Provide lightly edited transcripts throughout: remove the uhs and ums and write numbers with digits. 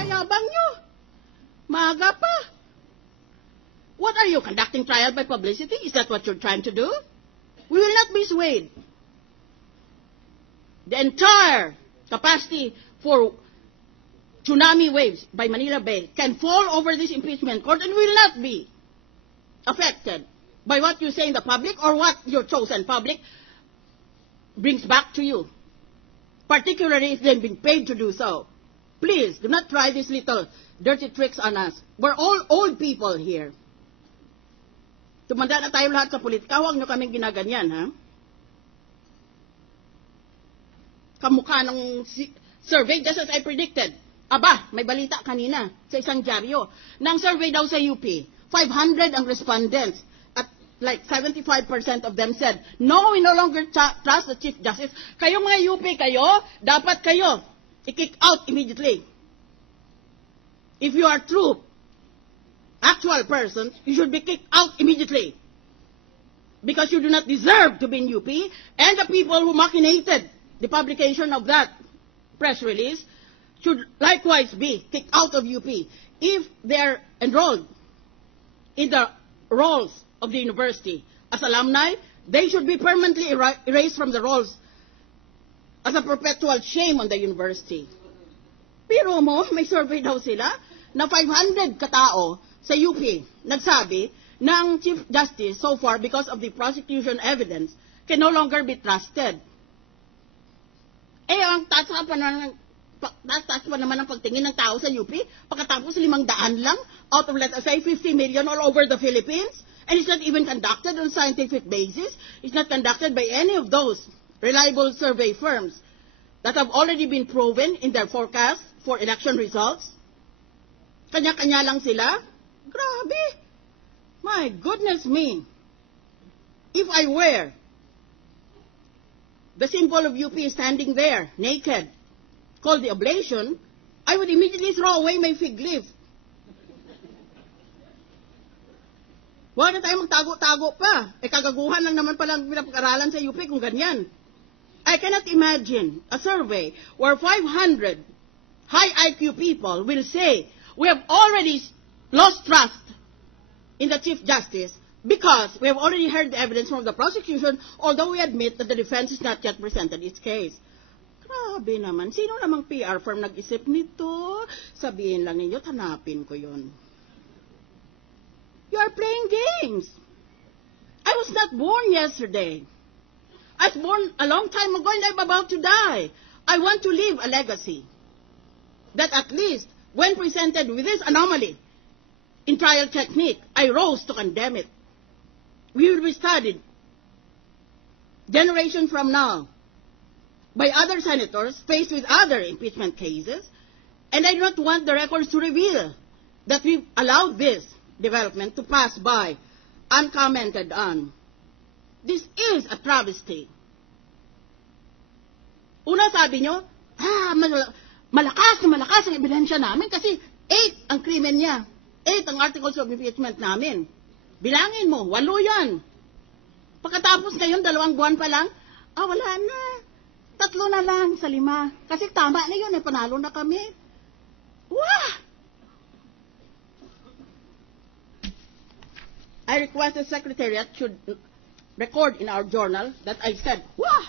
Yayabang nyo. Maaga pa. What are you, conducting trial by publicity? Is that what you're trying to do? We will not be swayed. The entire capacity for tsunami waves by Manila Bay can fall over this impeachment court and will not be affected by what you say in the public or what your chosen public brings back to you, particularly if they've been paid to do so. Please, do not try these little dirty tricks on us. We're all old people here. Tumanda na tayo lahat sa politika, huwag nyo kaming ginaganyan, ha? Kamukha ng survey, just as I predicted. Aba, may balita kanina sa isang dyaryo. Nang survey daw sa UP, 500 ang respondents at like 75% of them said, no, we no longer trust the Chief Justice. Kayong mga UP kayo, dapat kayo i-kick out immediately. If you are true, actual persons, you should be kicked out immediately. Because you do not deserve to be in UP, and the people who machinated the publication of that press release should likewise be kicked out of UP. If they're enrolled in the rolls of the university as alumni, they should be permanently erased from the rolls as a perpetual shame on the university. Pero mo, may survey daw sila na 500 katao sa UP nagsabi ng Chief Justice so far because of the prosecution evidence can no longer be trusted. Ang taas pa naman ang pagtingin ng tao sa UP pagkatapos 500 lang out of, let us say, 50 million all over the Philippines, and it's not even conducted on scientific basis. It's not conducted by any of those reliable survey firms that have already been proven in their forecast for election results. Kanya-kanya lang sila. Grabe. My goodness me. If I were the symbol of UP standing there, naked, called the oblation, I would immediately throw away my fig leaf. Huwag na tayo magtago-tago pa. Kagaguhan lang naman palang pinapag-aralan sa UP kung ganyan. I cannot imagine a survey where 500 high IQ people will say, we have already lost trust in the Chief Justice because we have already heard the evidence from the prosecution, although we admit that the defense has not yet presented its case. Grabe naman. Sino namang PR firm nag-isip nito? Sabihin lang ninyo, hanapin ko yon. You are playing games. I was not born yesterday. I was born a long time ago and I'm about to die. I want to leave a legacy that at least when presented with this anomaly in trial technique, I rose to condemn it. We will be studied generation from now by other senators faced with other impeachment cases, and I do not want the records to reveal that we allowed this development to pass by uncommented on. This is a travesty. Una sabi nyo, malakas ang ebidensya namin kasi 8 ang krimen niya. 8 ang articles of impeachment namin. Bilangin mo, 8 yan. Pagkatapos ngayon, 2 buwan pa lang, wala na. 3 na lang sa 5. Kasi tama na yun, panalo na kami. Wah! I request the Secretariat should record in our journal that I said, wah!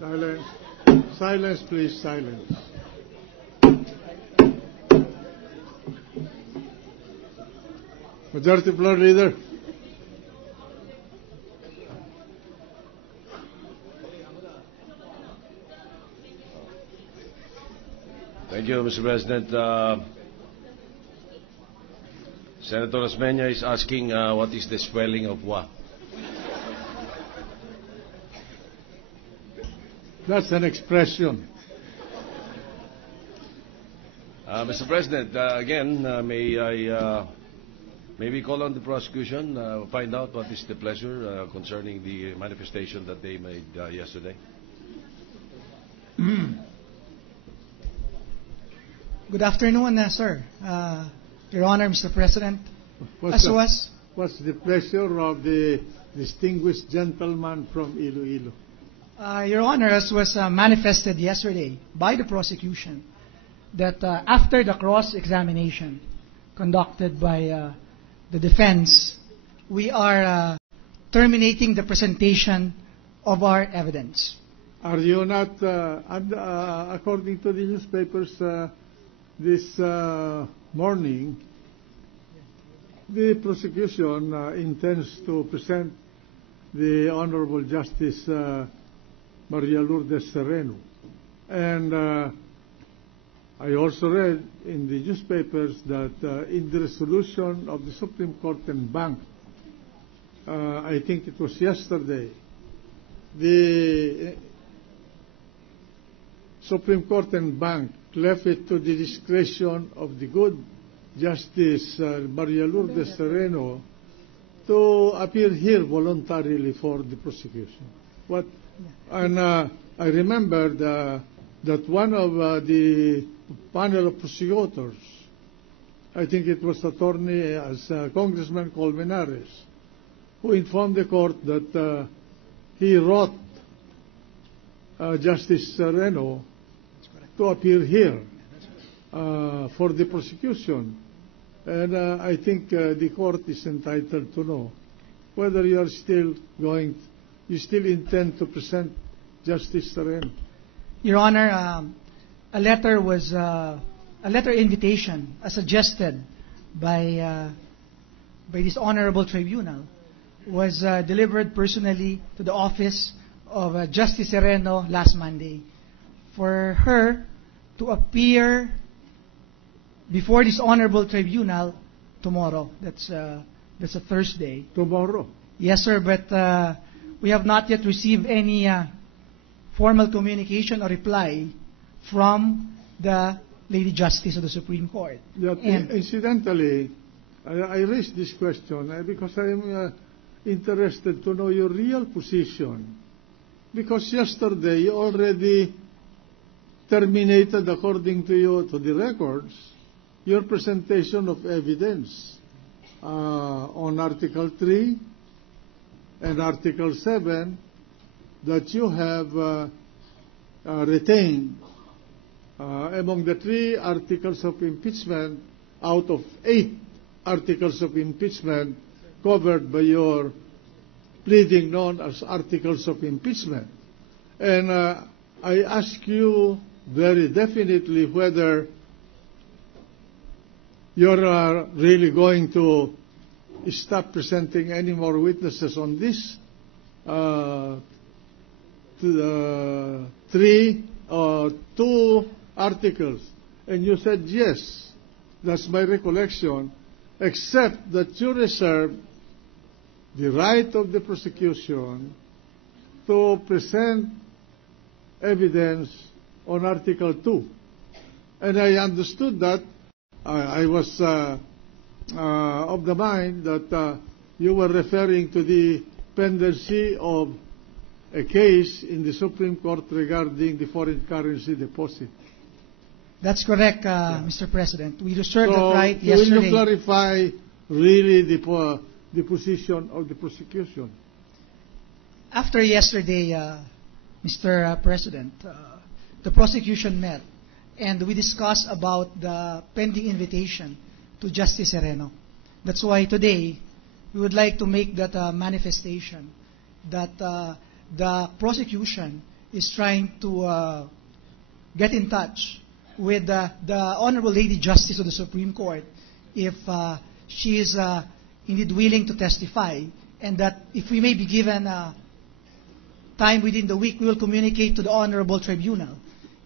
Silence. Silence, please, silence. Majority Floor Leader. Thank you, Mr. President. Senator Osmeña is asking what is the spelling of WA? That's an expression. Mr. President, again, may we call on the prosecution, find out what is the pleasure concerning the manifestation that they made yesterday? Good afternoon, sir. Your Honor, Mr. President. What's the pleasure of the distinguished gentleman from Iloilo? Your Honor, as was manifested yesterday by the prosecution, that after the cross-examination conducted by the defense, we are terminating the presentation of our evidence. Are you not, according to the newspapers this morning, the prosecution intends to present the Honorable Justice Maria Lourdes Sereno. And I also read in the newspapers that in the resolution of the Supreme Court and Bank, I think it was yesterday, the Supreme Court and Bank left it to the discretion of the good Justice Maria Lourdes Sereno to appear here voluntarily for the prosecution. And I remember that one of the panel of prosecutors, I think it was attorney as Congressman Colmenares, who informed the court that he wrote Justice Sereno to appear here for the prosecution. And I think the court is entitled to know whether you still intend to present Justice Sereno. Your Honor, a letter invitation suggested by this honorable tribunal was delivered personally to the office of Justice Sereno last Monday for her to appear before this honorable tribunal tomorrow. That's a Thursday. Tomorrow? Yes, sir, but we have not yet received any formal communication or reply from the Lady Justice of the Supreme Court. Yeah, incidentally, I raised this question because I am interested to know your real position. Because yesterday you already terminated, according to you, to the records, your presentation of evidence on Article 3 and Article 7 that you have retained among the 3 articles of impeachment out of 8 articles of impeachment covered by your pleading known as articles of impeachment. And I ask you very definitely whether you're really going to stop presenting any more witnesses on this 2 articles. And you said yes. That's my recollection, except that you reserve the right of the prosecution to present evidence on Article 2. And I understood that. I was of the mind that you were referring to the pendency of a case in the Supreme Court regarding the foreign currency deposit. That's correct, Mr. President. We reserved that right yesterday. Will you clarify really the position of the prosecution? After yesterday, Mr. President, the prosecution met and we discussed about the pending invitation to Justice Sereno. That's why today we would like to make that manifestation that the prosecution is trying to get in touch with the Honorable Lady Justice of the Supreme Court if she is indeed willing to testify, and that if we may be given time within the week, we will communicate to the Honorable Tribunal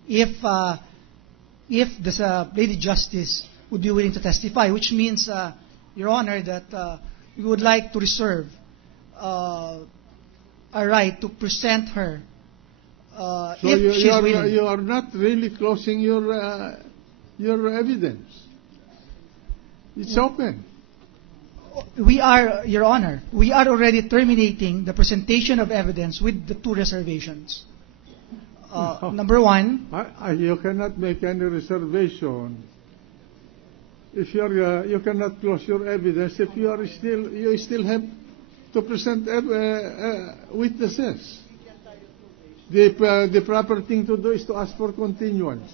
if this Lady Justice would be willing to testify, which means, Your Honor, that we would like to reserve a right to present her So if she's willing. you are not really closing your evidence. It's open. We are, Your Honor, we are already terminating the presentation of evidence with the 2 reservations. Number 1, You cannot make any reservation if you cannot close your evidence if you still have to present witnesses. The proper thing to do is to ask for continuance.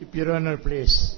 If Your Honor, please.